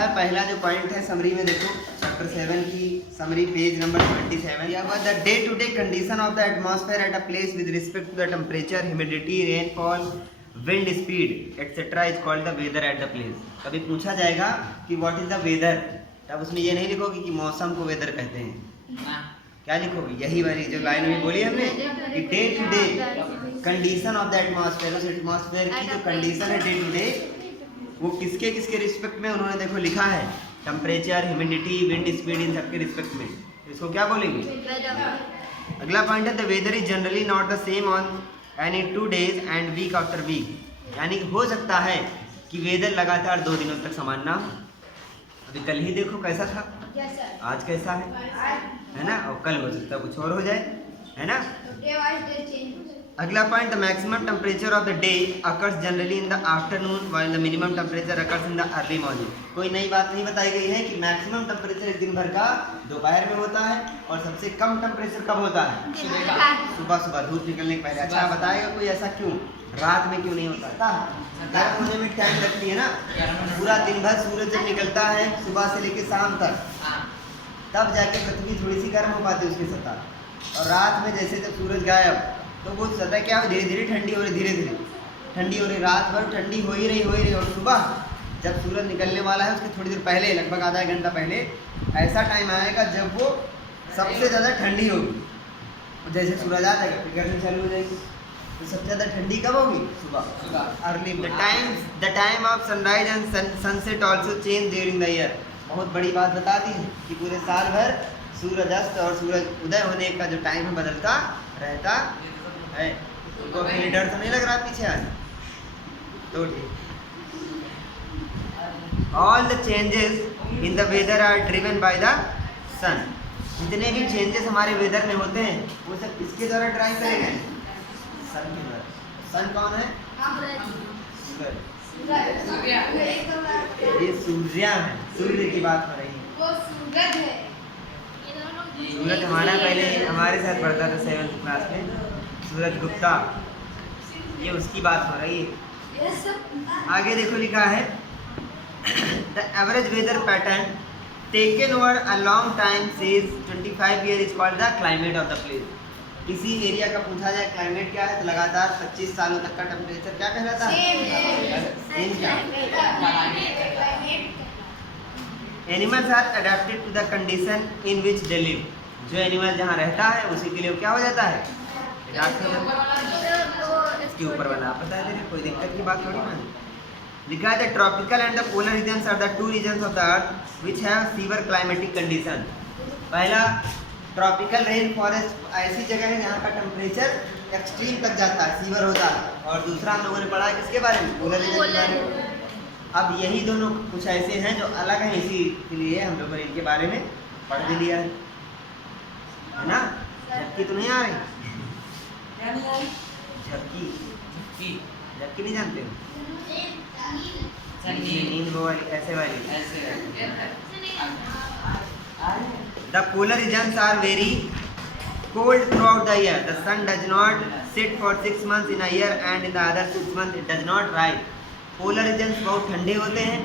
है पहला जो पॉइंट है समरी में देखो चैप्टर 7 की समरी पेज नंबर 27 या the day to day condition of the atmosphere at a place with respect to the temperature humidity rainfall wind speed etcetera is called the weather at the place. कभी पूछा जाएगा कि what is the weather, तब उसमें ये नहीं लिखोगे कि मौसम को वेदर कहते हैं, क्या लिखोगे यही वाली जो लाइन अभी बोली हमने कि day to day condition of the atmosphere, उस एटमॉस्फेयर की जो कंडीशन है डे टू डे वो किसके किसके रिस्पेक्ट में उन्होंने देखो लिखा है, टेम्परेचर ह्यूमिडिटी विंड स्पीड इन सबके रिस्पेक्ट में, इसको क्या बोलेंगे। अगला पॉइंट है the weather is generally not the same on any 2 days and week after week, यानी हो सकता है कि वेदर लगातार 2 दिनों तक समान ना हो। अभी कल ही देखो कैसा था, आज कैसा है ना, और कल हो सकता है कुछ और हो जाए, है ना। अगला point the maximum temperature of the day occurs generally in the afternoon while the minimum temperature occurs in the early morning. कोई नई बात नहीं बताई गई है कि मैक्सिमम टेम्परेचर दिन भर का दोपहर में होता है और सबसे कम टेम्परेचर कब होता है, सुबह सुबह धूप निकलने के पहले। अच्छा बताएगा कोई ऐसा क्यों, रात में क्यों नहीं होता, गर्म होने में टाइम लगती है ना, पूरा दिन भर सूरज जब निकलता है सुबह से लेकर शाम तक तब जाके पृथ्वी थोड़ी सी गर्म हो पाती है उसकी सतह, और रात में जैसे जब सूरज गायब तो वो सतह क्या हो धीरे धीरे ठंडी हो रही, धीरे धीरे ठंडी हो रही, रात भर ठंडी हो ही रही, और सुबह जब सूरज निकलने वाला है उसके थोड़ी देर पहले लगभग आधा घंटा पहले ऐसा टाइम आएगा जब वो सबसे ज़्यादा ठंडी होगी। जैसे सूरज आ जाएगा फिर गर्मी चालू हो जाएगी, तो सबसे ज़्यादा ठंडी कब होगी, सुबह early. The time of sunrise and sunset also change during the year. बहुत बड़ी बात बता दी है कि पूरे साल भर सूरज अस्त और सूरज उदय होने का जो टाइम है बदलता रहता है। उनको अपने डर तो नहीं लग रहा पीछे आज, तो ठीक। All the changes in the weather are driven by the sun. जितने भी चेंजेस हमारे वेदर में होते हैं वो सब किसके द्वारा ड्राइव करे गए, सन के द्वारा। सन कौन है, ये सूर्या है, सूर्य की बात हो रही है, वो सूरज है। सूरज हमारा पहले हमारे साथ पढ़ता था 7th क्लास में, सूरज गुप्ता, ये उसकी बात हो रही है। आगे देखो लिखा है the average weather pattern taken over a long time says 25 year is called the climate of the place. किसी एरिया का पूछा जाए क्लाइमेट क्या है तो लगातार 25 सालों तक का टेम्परेचर क्या कहलाता है, animals are adapted to the condition in which they live. जो एनिमल जहाँ रहता है उसी के लिए क्या हो जाता है, इसके ऊपर बना पता है तेरे, कोई दिक्कत की बात थोड़ी ना। लिखा है the tropical and the polar regions are the 2 regions of the earth which have severe climatic condition. पहला ट्रॉपिकल रेन फॉरेस्ट ऐसी जगह है जहाँ का टेम्परेचर एक्सट्रीम तक जाता है, सीवर होता है, और दूसरा हम लोगों ने पढ़ा है किसके बारे में, पोलर रीजन के बारे में। अब यही दोनों कुछ ऐसे हैं जो अलग हैं, इसीलिए हम लोगों ने इनके बारे में पढ़ भी लिया है ना। झपकी तो नहीं आ रही, झपकी नहीं जानते हो, नींद वो वाली ऐसे वाली। The polar regions are very cold throughout the year. The sun does not set for 6 months in a year and in the other 6 months it does not rise. Polar regions बहुत ठंडे होते हैं,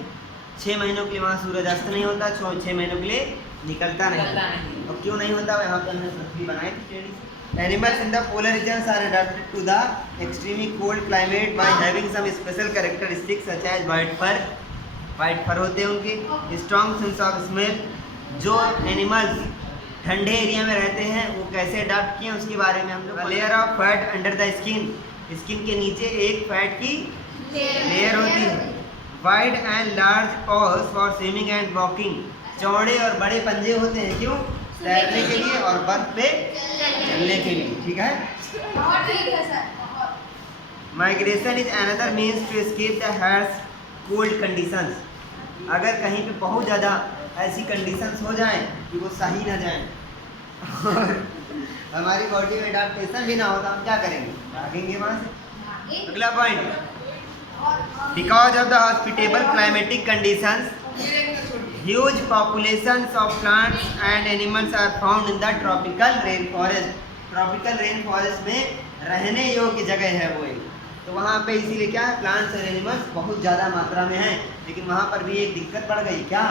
6 महीनों के लिए वहाँ सूरज अस्त नहीं होता, 6 महीनों के लिए निकलता नहीं। और क्यों नहीं होता, वहाँ पर हमने पृथ्वी बनाई थी। Animals in the polar regions are adapted to the extremely cold climate by having some special characteristics such as white fur. white fur होते हैं उनके, strong sense of smell। जो एनिमल्स ठंडे एरिया में रहते हैं वो कैसे अडाप्ट किए उसके बारे में हम लोग। Layer of fat under the skin, skin के नीचे एक फैट की लेयर होती है। Wide and large pause for swimming and walking, चौड़े और बड़े पंजे होते हैं, क्यों, तैरने के लिए और बर्फ पे चलने के लिए, ठीक है। Migration is another means to escape the harsh cold conditions. अगर कहीं पे बहुत ज़्यादा ऐसी कंडीशंस हो जाएं कि वो सही ना जाएं और हमारी बॉडी में एडाप्टेशन भी ना हो तो हम क्या करेंगे, भागेंगे वहाँ से। अगला point, because of the hospitable climatic conditions huge populations of plants and animals are found in the tropical rain forest. Tropical rain forest में रहने योग्य जगह है वो एक, तो वहाँ पे इसीलिए क्या है, प्लांट्स और एनिमल्स बहुत ज़्यादा मात्रा में हैं। लेकिन वहाँ पर भी एक दिक्कत बढ़ गई। क्या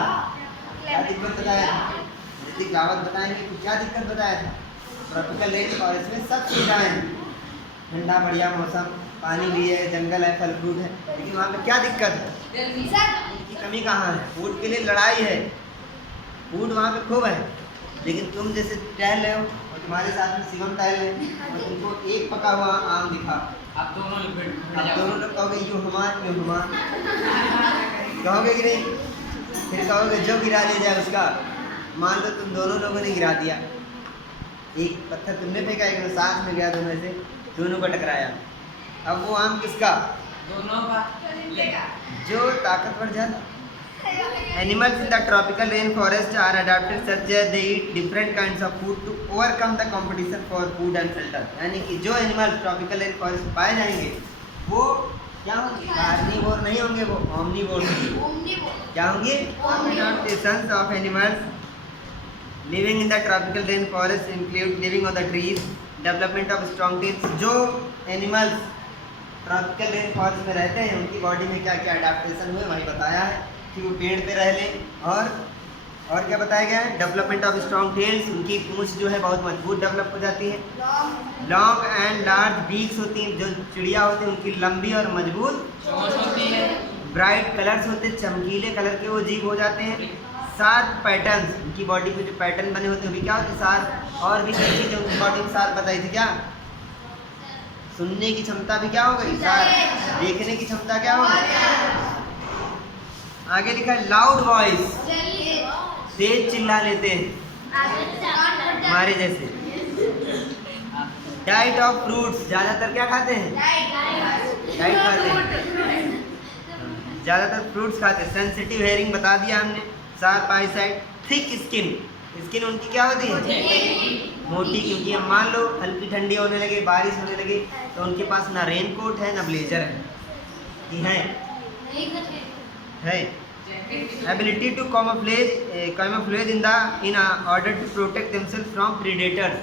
क्या दिक्कत बताया था? ऋतिक रावत बताएंगे कि क्या दिक्कत बताया था। ट्रॉपिकल रेन फॉरेस्ट में सब सुविधाएं हैं, ठंडा बढ़िया मौसम, पानी भी है, जंगल है, फल फ्रूट है, लेकिन वहाँ पे क्या दिक्कत है? फूड की कमी कहाँ है? फूड के लिए लड़ाई है। फूड वहाँ पे खूब है, लेकिन तुम जैसे टहल रहे हो और तुम्हारे साथ में शिवम टहल रहे हैं और तुमको एक पका हुआ आम दिखा, आप दोनों लोग कहोगे यू हमार कहोगे कि नहीं? फिर कहोगे जो गिरा दिया जाए उसका। मान लो तुम दोनों लोगों ने गिरा दिया, एक पत्थर तुमने फेंका, एक साथ में गया, दोनों से दोनों को टकराया। अब वो आम किसका? दोनों का, जो ताकतवर ज्यादा। Animals in the tropical rainforest are adapted such that they eat different kinds of food to overcome the competition for food and shelter। यानी कि जो एनिमल ट्रॉपिकल रेन फॉरेस्ट में पाए जाएंगे वो क्या होंगे? कार्निवोर नहीं होंगे, वो ओमनिवोर होंगे। क्या होंगे? Adaptations of animals living in the tropical rainforest include living on the trees, development of strong teeth। जो एनिमल्स ट्रॉपिकल रेन फॉरेस्ट में रहते हैं उनकी बॉडी में क्या क्या अडेप्टेशन हुए वही बताया है कि वो पेड़ पे रह लें। और क्या बताया गया है? डेवलपमेंट ऑफ स्ट्रॉन्ग टेल्स, उनकी पूंछ जो है बहुत मजबूत डेवलप हो जाती है। लॉन्ग एंड लार्ज बीक्स होती हैं, जो चिड़िया होती हैं उनकी लंबी और मजबूत चोंच होती है। ब्राइट कलर्स होते हैं, चमकीले कलर के वो जीव हो जाते हैं। शार्प पैटर्न्स, उनकी बॉडी पे जो पैटर्न बने होते हैं वो भी क्या होते हैं? शार्प। और भी कई चीज़ें उनकी बॉडी में शार्प बताई थी। क्या? सुनने की क्षमता भी क्या हो गई? शार्प। देखने की क्षमता क्या हो गई? आगे लिखा है लाउड वॉइस, तेज चिल्ला लेते हैं हमारे जैसे। डाइट ऑफ फ्रूट्स, ज्यादातर क्या खाते हैं? डाइट खाते हैं, ज्यादातर फ्रूट्स खाते हैं। सेंसिटिव हेयरिंग बता दिया हमने। शार्प आई साइट। थिक स्किन, स्किन उनकी क्या होती है? मोटी, क्योंकि हम मान लो हल्की ठंडी होने लगे, बारिश होने लगे तो उनके पास ना रेन कोट है ना ब्लेजर है। Ability to camouflage in order to protect themselves from predators।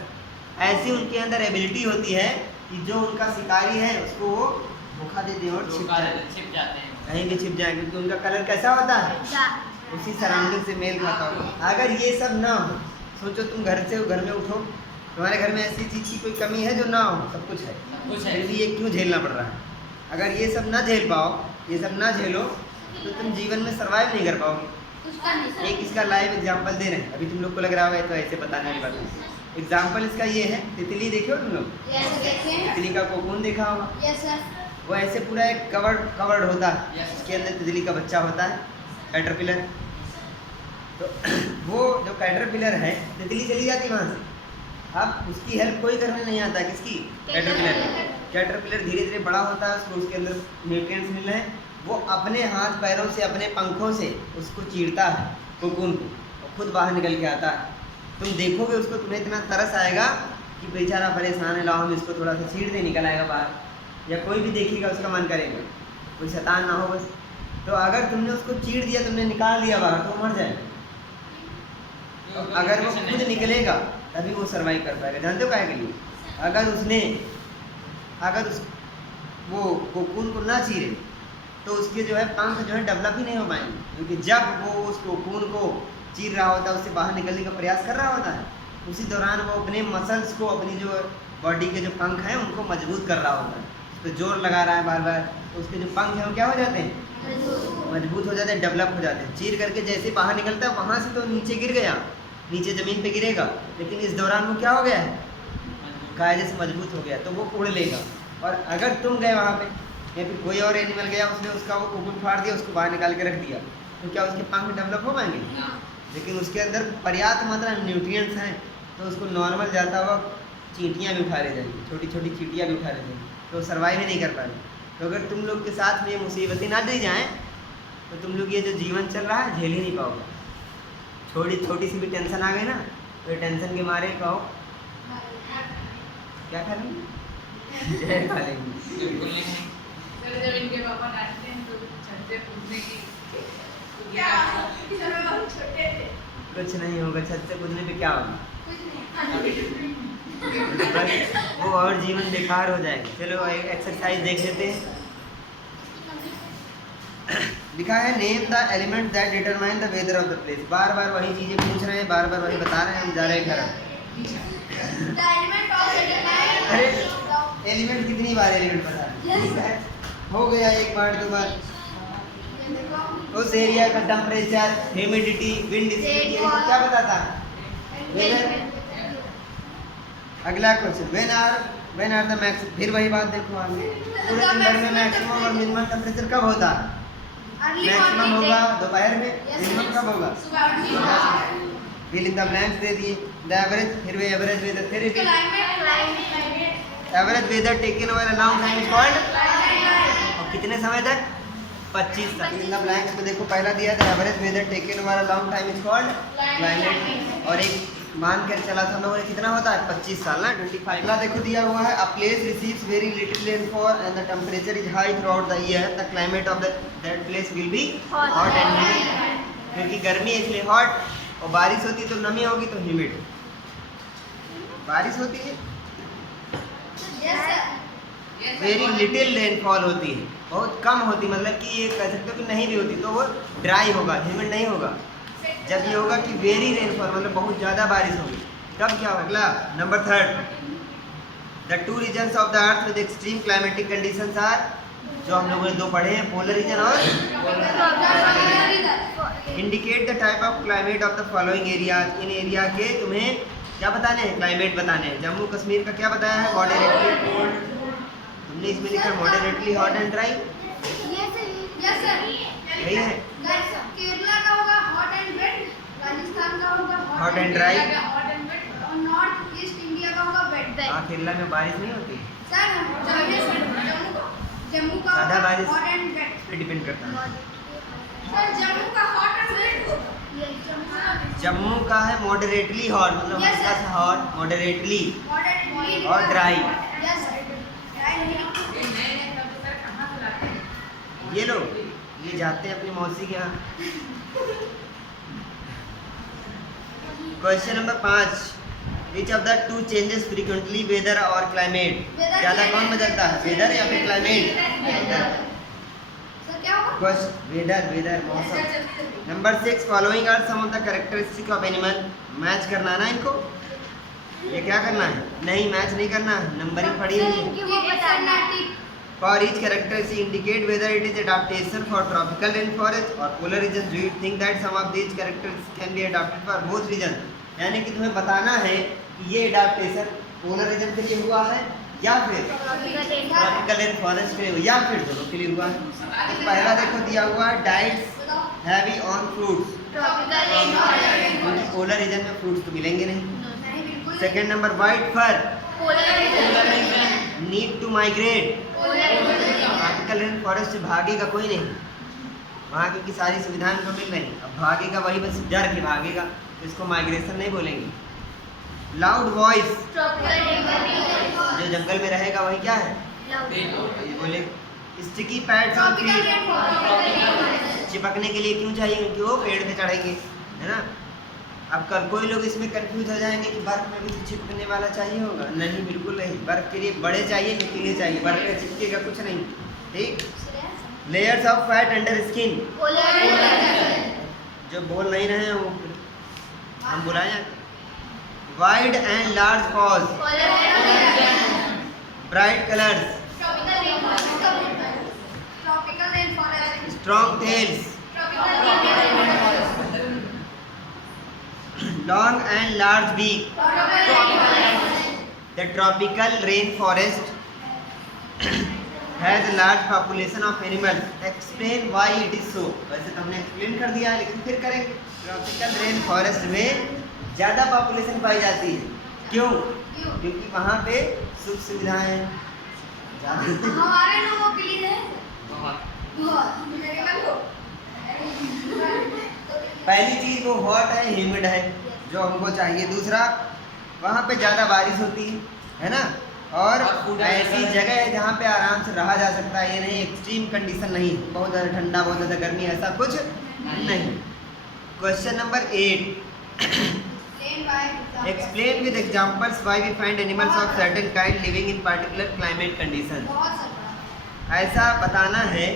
ऐसी उनके अंदर एबिलिटी होती है कि जो उनका शिकारी है उसको वो धोखा दे दे और छिप जाते हैं, कहीं भी छिप जाए, क्योंकि उनका कलर कैसा होता है? उसी सराउंडिंग से मेल खाता होगा। अगर ये सब ना हो, सोचो तुम घर में उठो, तुम्हारे घर में ऐसी चीज़ की कोई कमी है जो ना हो? सब कुछ है, फिर भी ये क्यों झेलना पड़ रहा है? अगर ये सब ना झेल पाओ, ये सब ना झेलो तो तुम जीवन में सर्वाइव नहीं कर पाओगे। एक इसका लाइव एग्जांपल दे रहे हैं, अभी तुम लोग को लग रहा है तो ऐसे बताने वाली बात है। एग्जांपल इसका ये है, तितली देखो तुम लोग, तितली का कोकून देखा होगा। वो ऐसे पूरा एक कवर्ड होता है, उसके अंदर तितली का बच्चा होता है, कैटरपिलर। तो वो जो कैटरपिलर है, तितली चली जाती है वहाँ से। अब उसकी हेल्प कोई करने नहीं आता, किसकी? कैटरपिलर धीरे धीरे बड़ा होता है, उसको उसके अंदर न्यूट्रिएंट्स मिल रहे हैं, वो अपने हाथ पैरों से, अपने पंखों से उसको चीरता है कोकून को, और खुद बाहर निकल के आता है। तुम देखोगे उसको, तुम्हें इतना तरस आएगा कि बेचारा परेशान है, लाओ हम इसको थोड़ा सा चीर दे, निकल आएगा बाहर। या कोई भी देखेगा उसका मन करेगा, कोई शैतान ना हो बस। तो अगर तुमने उसको चीर दिया, तुमने निकाल दिया बाहर, तो मर जाएगा। अगर वो खुद निकलेगा तभी वो सर्वाइव कर पाएगा। जानते हो क्या के लिए? अगर वो कोकून को ना चीरे तो उसके जो है पंख जो है डेवलप ही नहीं हो पाएंगे, क्योंकि जब वो उस कोकून को चीर रहा होता है, उससे बाहर निकलने का प्रयास कर रहा होता है, उसी दौरान वो अपने मसल्स को, अपनी जो बॉडी के जो पंख हैं उनको मजबूत कर रहा होता है, उस पर जोर लगा रहा है बार बार, तो उसके जो पंख हैं वो क्या हो जाते हैं? मजबूत हो जाते हैं, डेवलप हो जाते हैं। चीर करके जैसे बाहर निकलता है वहाँ से तो नीचे गिर गया, नीचे ज़मीन पे गिरेगा, लेकिन इस दौरान वो क्या हो गया है? कायदे से मजबूत हो गया, तो वो उड़ लेगा। और अगर तुम गए वहाँ पे या फिर कोई और एनिमल गया, उसने उसका वो कोकून फाड़ दिया, उसको बाहर निकाल के रख दिया, तो क्या उसके पंख डेवलप हो पाएंगे? लेकिन उसके अंदर पर्याप्त मात्रा में न्यूट्रिएंट्स हैं, तो उसको नॉर्मल जाता हुआ चींटियाँ भी उठा ले जाएंगी, छोटी छोटी चींटियाँ भी उठा ले जाएंगी, तो सर्वाइव ही नहीं कर पाएंगे। तो अगर तुम लोग के साथ में ये मुसीबतें ना दी जाएँ तो तुम लोग ये जो जीवन चल रहा है झेल ही नहीं पाओगे। छोटी सी भी टेंशन आ गई ना, तो टेंशन के मारे कहो क्या खा लेंगे? जहर खा लेंगे। जब इनके पापा डांटते हैं तो छत से कूदने की कुछ नहीं होगा, छत से कूदने पे क्या होगा? वो और जीवन बेकार हो जाएगा। चलो एक्सरसाइज देख लेते हैं। लिखा है name the element that determine the weather of the place. बार बार वही चीजें पूछ रहे हैं, बार बार वही बता रहे हैं, हम जा रहे हैं घर। अरे एलिमेंट कितनी बार एलिमेंट बता रहे हैं? हो गया एक बार, दो बार। उस एरिया का टेम्परेचर, ह्यूमिडिटी, विंड स्पीड, ये सब क्या बताता है? वेदर। अगला question, when are the max, फिर वही बात देखो आगे। पूरे दिन भर में मैक्सिमम और मिनिमम टेम्परेचर कब होता है? मैक्सिमम होगा दोपहर में, मिनिमम कब होगा? फिल इन द ब्लैंक्स दे दिए। द एवरेज, फिर वे एवरेज वेदर, फिर average weather taken over a long time is called. और कितने समय तक? 25 तक। इन द ब्लैंक्स में देखो पहला दिया था average weather taken over a long time is called climate. और एक मान कर चला था हम लोगों ने, कितना होता है? 25 साल ना, 25। अगला देखो दिया हुआ है a place receives very little rainfall and the temperature is high through out the year, the climate of that place will be hot and humid. क्योंकि गर्मी है इसलिए हॉट, और बारिश होती है तो नमी होगी तो ह्यूमिड। बारिश होती है वेरी लिटिल रेनफॉल होती है, बहुत कम होती, मतलब कि ये कह सकते हो कि नहीं भी होती, तो वो ड्राई होगा, ह्यूमिड नहीं होगा। जब ये होगा कि वेरी रेनफॉल मतलब बहुत ज़्यादा बारिश होगी, तब क्या होगा? अगला number 3, the two regions of the earth with extreme climatic conditions are, जो हम लोगों ने दो पढ़े हैं, पोलर रीजन और indicate the type of climate of the following areas. इन एरिया के तुम्हें क्या बताने हैं? क्लाइमेट बताने हैं। जम्मू कश्मीर का क्या बताया है? Moderately cold. तुमने इसमें लिखा मॉडरेटली हॉट एंड ड्राई, यही है। केरला का होगा हॉट एंड वेट, राजस्थान का होगा हॉट एंड ड्राई, और नॉर्थ ईस्ट इंडिया का होगा वेट। हाँ, केरला में बारिश नहीं होती, सर जम्मू का ज़्यादा बारिश हॉट एंड वेट। पे डिपेंड करता है। सर जम्मू का हॉट एंड वेट, जम्मू का है मॉडरेटली हॉट, मतलब Yes, हल्का सा हॉट, मॉडरेटली मॉडरेटली और ड्राई। यस सर, ड्राई नहीं। ये लोग ये जाते हैं अपनी मौसी के यहाँ। Question number 5, which of the two changes frequently weather और क्लाइमेट? ज़्यादा कौन बदलता है, वेदर या फिर क्लाइमेट? सर क्या होगा? वेदर मौसम। Number 6, following are some of the characteristic of animal. Match करना है ना इनको, ये क्या करना है? नहीं, मैच नहीं करना, नंबरिंग पड़ी हुई है। For each characteristic indicate whether it is adaptation for tropical rainforest or polar regions. Do you think that some of these characteristics can be adapted for both regions? यानी कि तुम्हें बताना है कि ये एडाप्टेशन पोलर रीजन के लिए हुआ है या फिर ट्रॉपिकल रेन फॉरेस्ट के लिए, या फिर दोनों के लिए हुआ है। पहला देखो दिया हुआ है डाइट्स हैवी ऑन फ्रूट्स, क्योंकि पोलर रीजन में फ्रूट्स तो मिलेंगे नहीं। Second number white fur need to migrate, tropical rain forest से भागेगा कोई नहीं, वहाँ की सारी सुविधाएं उनको मिल रही, अब भागेगा वही बस डर के भागेगा, तो इसको माइग्रेशन नहीं बोलेंगे। लाउड वॉइस, जो जंगल में रहेगा वही क्या है, ये बोले। स्टिकी पैड्स ऑन ट्री, चिपकने के लिए क्यों चाहिए, क्योंकि वो पेड़ पे चढ़ेंगे, है ना। अब कल कोई लोग इसमें कंफ्यूज हो जाएंगे कि बर्फ में भी तो चिपकने वाला चाहिए होगा, नहीं बिल्कुल नहीं, बर्फ के लिए बड़े चाहिए, नुकीले चाहिए, बर्फ में चिपकेगा कुछ नहीं, ठीक। Layers of fat under skin, जो बोल नहीं रहे हैं वो हम बुलाएं। Wide and large paws, bright colours, strong tails, long and large beak. The tropical rainforest has a large population of animals. Explain why it is so. वैसे तो हमने एक्सप्लेन कर दिया, लेकिन फिर करेंगे। ट्रॉपिकल रेन फॉरेस्ट में ज़्यादा पॉपुलेशन पाई जाती है, क्यों? क्योंकि वहाँ पे सुख सुविधाएं हमारे लोगों के लिए है। पहली चीज़ वो हॉट है, ह्यूमिड है, जो हमको चाहिए। दूसरा वहाँ पे ज़्यादा बारिश होती है ना, और ऐसी जगह है जहाँ पे आराम से रहा जा सकता है, ये नहीं एक्सट्रीम कंडीशन नहीं, बहुत ज़्यादा ठंडा बहुत ज़्यादा गर्मी, ऐसा कुछ नहीं। Question number 8, Explain with examples why we find animals of certain kind living in particular climate conditions. बहुत सब बड़ा। ऐसा बताना है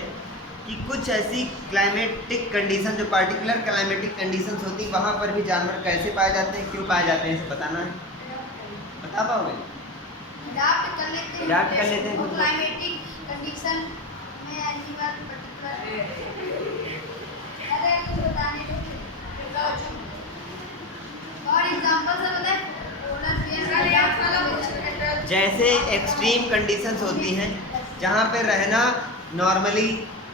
कि कुछ ऐसी क्लाइमेटिक कंडीशन जो पार्टिकुलर क्लाइमेटिक कंडीशंस होती वहाँ पर भी जानवर कैसे पाए जाते हैं, क्यों पाए जाते हैं, इसे बताना है। बता पाओगे? अडॉप्ट कर लेते हैं। अडॉप्ट कर लेते हैं खुद को। क्लाइमेटिक कंडीशन में एनिमल पर्टिकुलर। अरे कुछ बताने दो। और एग्जांपल से बताएं। पोलर बियर जैसे एक्सट्रीम कंडीशंस होती हैं जहाँ पे रहना नॉर्मली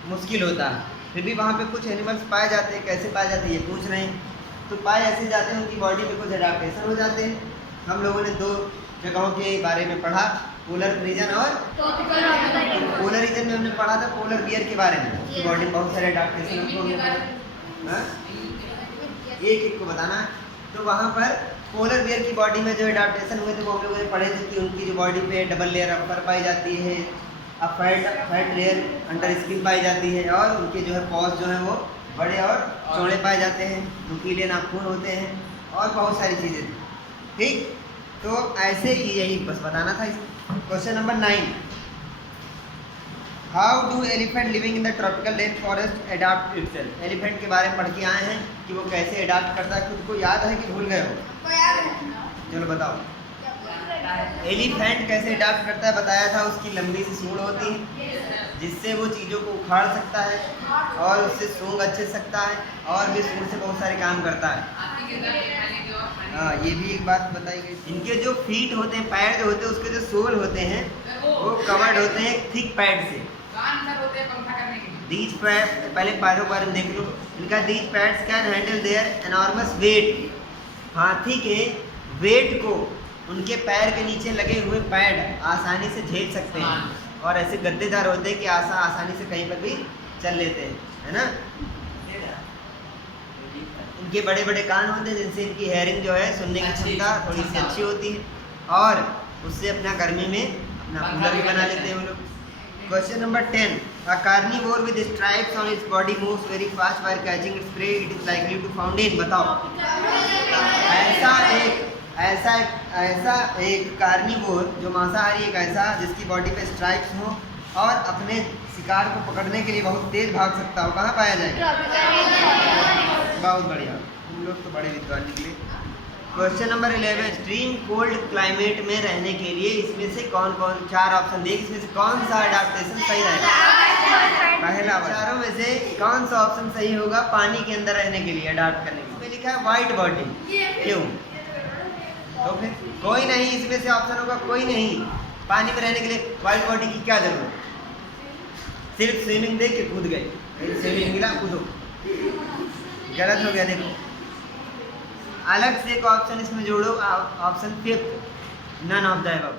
मुश्किल होता है, फिर भी वहाँ पे कुछ एनिमल्स पाए जाते हैं। कैसे पाए जाते हैं ये पूछ रहे हैं। तो पाए ऐसे जाते हैं उनकी बॉडी में कुछ अडाप्टेशन हो जाते हैं। हम लोगों ने 2 जगहों के बारे में पढ़ा, पोलर रीजन और पोलर रीजन में हमने पढ़ा था पोलर बियर के बारे में। उसकी बॉडी में बहुत सारे अडाप्टेशन होंगे। एक एक को बताना है। तो वहाँ पर पोलर बियर की बॉडी में जो अडाप्टेशन हुए थे वो हम लोगों ने पढ़े थे कि उनकी जो बॉडी पे डबल लेयर ऑफ फर पाई जाती है, अब फैट लेयर अंडर स्किन पाई जाती है, और उनके जो है पॉज जो है वो बड़े और चौड़े पाए जाते हैं, नुकीले नाखून होते हैं और बहुत सारी चीज़ें थी। ठीक, तो ऐसे ही यही बस बताना था। Question number 9, how do elephant living in the tropical rain forest adopt itself. Elephant के बारे में पढ़ के आए हैं कि वो कैसे अडॉप्ट करता है। खुद को याद है कि भूल गए हो? आपको याद है? चलो बताओ। एलिफेंट कैसे अडॉप्ट करता है बताया था। उसकी लंबी सी सूंड होती है जिससे वो चीज़ों को उखाड़ सकता है और उससे सूंघ अच्छे सकता है, और भी सूंड से बहुत सारे काम करता है। हाँ, ये भी एक बात बताई गई। इनके जो फीट होते हैं, पैर जो होते हैं, उसके जो सोल होते हैं वो कवर्ड होते हैं थिक पैड से। These pads, पहले पैरों के बारे में देख लो। इनका these pads can handle their enormous weight। हाथी के वेट को उनके पैर के नीचे लगे हुए पैड आसानी से झेल सकते हैं, और ऐसे गद्देदार होते हैं कि आसानी से कहीं पर भी चल लेते हैं, है ना। इनके बड़े बड़े कान होते हैं जिनसे इनकी हेयरिंग जो है, सुनने की क्षमता थोड़ी सी अच्छी होती है, और उससे अपना गर्मी में अपना कूलर भी बना लेते हैं वो लोग। Question number 10, a carnivore with stripes on its body moves very fast while catching its prey. It is likely to found in। बताओ। ऐसा एक कार्निवोर जो मांसाहारी, एक ऐसा जिसकी बॉडी पे स्ट्राइप्स हो और अपने शिकार को पकड़ने के लिए बहुत तेज भाग सकता हो, कहाँ पाया जाएगा? बहुत बढ़िया, तुम लोग तो बड़े विद्वान निकले। Question number 11, extreme cold climate में रहने के लिए इसमें से कौन कौन 4 ऑप्शन देख, इसमें से कौन सा अडाप्टेशन सही रहेगा? पहला, चारों में से कौन सा ऑप्शन सही होगा पानी के अंदर रहने के लिए, अडाप्ट करने के लिए? लिखा है वाइट बॉडी। क्यों? तो फिर कोई नहीं, इसमें से ऑप्शन होगा कोई नहीं। पानी में रहने के लिए वाइट बॉडी की क्या जरूरत? सिर्फ स्विमिंग देख के कूद गए, स्विमिंग मिला कूदो, गलत हो गया। देखो अलग से एक ऑप्शन इसमें जोड़ो, option 5, none of the above.